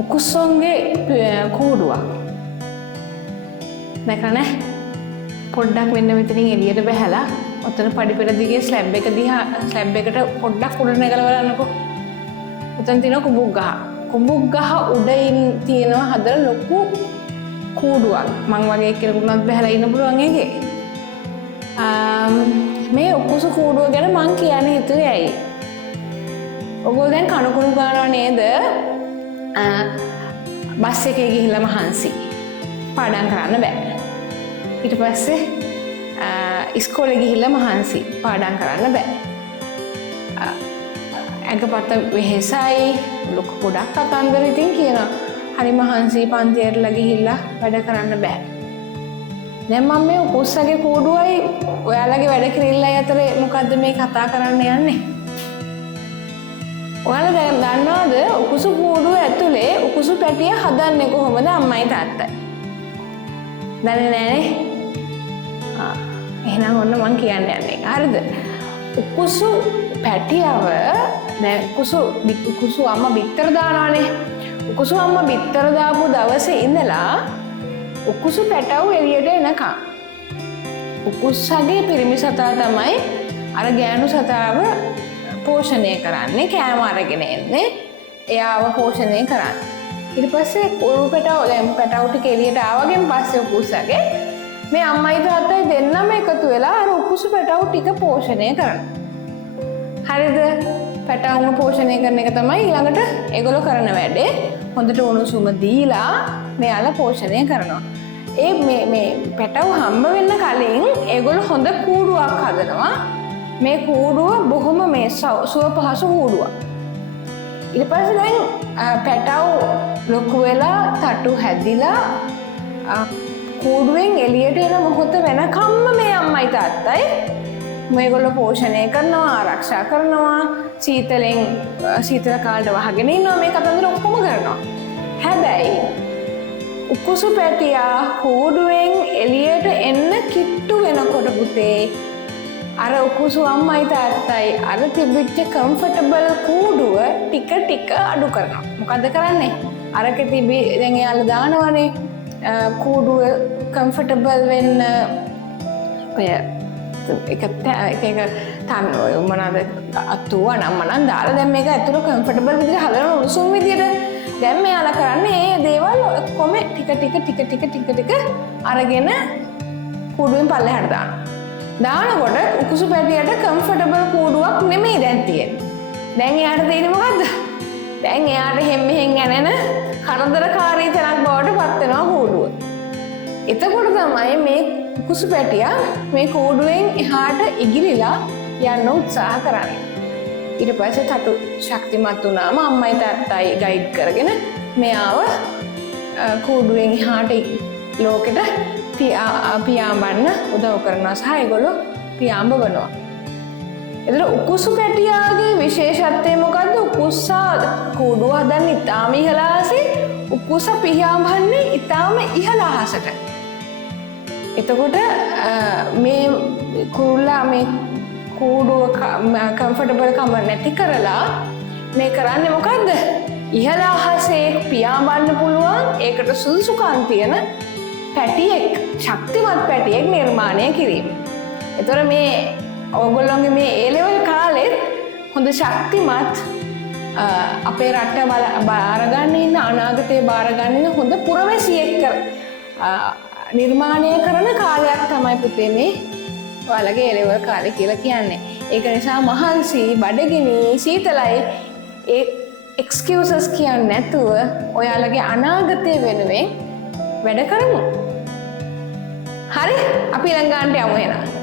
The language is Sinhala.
උකුස්සොන්ගේ කූඩුවක් දැකලා නැහැ. පොඩ්ඩක් මෙන්න මෙතනින් එළියට බහැලා ඔතන පඩිපෙළ දිගේ ස්ලැබ් එක දිහා ස්ලැබ් එකට පොඩ්ඩක් උඩ නැගලා බලන්නකෝ. ඔතන තියෙනවා කුඹුක් ගහ. කුඹුක් ගහ උඩින් තියෙනවා හදලා ලොකු කූඩුවක්. මං වගේ කෙනෙකුට බහැලා ඉන්න පුළුවන් එකේ. මේ උකුසු කූඩුව ගැන මං කියන්නේ හිතුවේ ඇයි? ඔයගොල්ලෝ දැන් කණකුණු ගන්නවා නේද? බස් එකේ ගිහිල්ලා මහන්සි. පාඩම් කරන්න බෑ. ඊට පස්සේ ඉස්කෝලේ ගිහිල්ලා මහන්සි. පාඩම් කරන්න බෑ. ඇඟපත වෙහෙසයි ලොකු ගොඩක් කතන්දර ඉතින් කියනවා. හරි මහන්සි පන්තියටලා ගිහිල්ලා වැඩ කරන්න බෑ. දැන් මම මේ උකුස්සගේ කූඩුවයි ඔයාලගේ වැඩ කිරිල්ලයි අතර මොකද්ද මේ කතා කරන්න යන්නේ? ඔයාලා දැන් දන්නවද උකුසු කූඩුව ඇතුලේ උකුසු පැටිය හදන්නේ කොහොමද අම්මයි තාත්තයි? දන්නේ නැනේ. එහෙනම් ඔන්න මං කියන්න යන්නේ. හරිද? උකුසු පැටියව දැන් උකුසු අම්මා බිත්තර දානවානේ. උකුසු අම්මා බිත්තර දාපු දවසේ ඉඳලා උකුසු පැටව එළියට එනකම් උකුස්සගේ පිරිමි සතා තමයි අර ගෑනු සතාව පෝෂණය කරන්නේ. කෑම අරගෙන එන්නේ. එයාව පෝෂණය කරන්නේ. ඊට පස්සේ උරු පැටව දැන් පැටව ටික එළියට ආවගෙන් පස්සේ උකුස්සගේ මේ අම්මයි තාත්තයි දෙන්නම එකතු වෙලා අර උකුසු පැටව ටික පෝෂණය කරනවා. හරිද? පැටවම පෝෂණය කරන එක තමයි ඊළඟට ඒගොල්ලෝ කරන වැඩේ. හොඳට උණුසුම දීලා මෙයාලා පෝෂණය කරනවා. මේ පැටව හම්බ වෙන්න කලින් ඒගොල්ලෝ හොඳ කූඩුවක් හදනවා. මේ කූඩුව බොහොම මේ සුව පහසු කූඩුවක්. ඊට පස්සේ දැන් පැටව ලොකු වෙලා තටු හැදිලා කූඩුවෙන් එළියට එන මොහොත වෙනකම්ම මේ අම්මයි තාත්තයි මේගොල්ලෝ පෝෂණය කරනවා, ආරක්ෂා කරනවා, සීතල කාලේ වහගෙන ඉන්නවා. මේ කතන්දර ඔක්කොම කරනවා. හැබැයි උකුසු පැටියා කූඩුවෙන් එළියට එන්න කිට්ටු වෙනකොට පුතේ අර උකුසු අම්මයි තාත්තයි අර තිබිච්ච කම්ෆර්ටබල් කූඩුව ටික ටික අඩු කරනවා. මොකද කරන්නේ? අරක තිබි දැන් එයාලා දානවනේ කූඩුව කම්ෆර්ටබල් වෙන්න ඔය එක මොනවාද අතුවා නම් මනම් දාලා දැන් මේක ඇතුළ කම්ෆර්ටබල් විදිහට හදන උණුසුම් විදිහට දැන් මෙයාලා කරන්නේ මේ දේවල් ඔක්කොම ටික අරගෙන කූඩුවෙන් පල්ලෙහාට දානවා. දානකොට උකුසු පැටියට කම්ෆර්ටබල් කූඩුවක් නෙමෙයි දැන් තියෙන්නේ. දැන් එයාට තියෙන්නේ මොකද්ද? දැන් එයාට මෙහෙන් ඇනෙන කරදරකාරී තැනක් බවට පත් වෙනවා කූඩුව. එතකොට තමයි මේ උකුසු පැටියා මේ කූඩුවෙන් එහාට ඉගිලිලා යන්න උත්සාහ කරන්නේ. ඊට පස්සේ තටු ශක්තිමත් වුණාම අම්මයි තාත්තයි ගයිඩ් කරගෙන මෙයාව කූඩුවෙන් එහාට ලෝකෙට පියාඹන්න උදව් කරනවා සහ ඒගොල්ලෝ පියාඹවනවා. එතන උකුසු පැටියාගේ විශේෂත්වය මොකද්ද? උකුස්සා කූඩුව හදන්නේ ඉතාම ඉහළ ආසේ, උකුස්සා පියාඹන්නේ ඉතාම ඉහළ ආසට. එතකොට මේ කුරුල්ලා මේ කූඩුව කම්ෆර්ටබල් කම නැති කරලා මේ කරන්නේ මොකද්ද? ඉහළ ආසේ පියාඹන්න පුළුවන් ඒකට සුදුසුකම් තියෙන පැටියෙක්, ශක්තිමත් පැටියෙක් නිර්මාණය කිරීම. එතකොට මේ ඔයගොල්ලෝගේ මේ A level කාලෙත් හොඳ ශක්තිමත් අපේ රට බාරගන්න ඉන්න අනාගතේ බාරගන්න ඉන්න හොඳ පුරවැසියෙක් නිර්මාණය කරන කාලයක් තමයි පුතේ මේ ඔයාලගේ A level කාලේ කියලා කියන්නේ. ඒක නිසා මහන්සි, බඩගිනි, සීතලයි ඒ excuses කියන්නේ නැතුව ඔයාලගේ අනාගතය වෙනුවෙන් වැඩ කරමු. හරි? අපි ළඟට යමු එහෙනම්.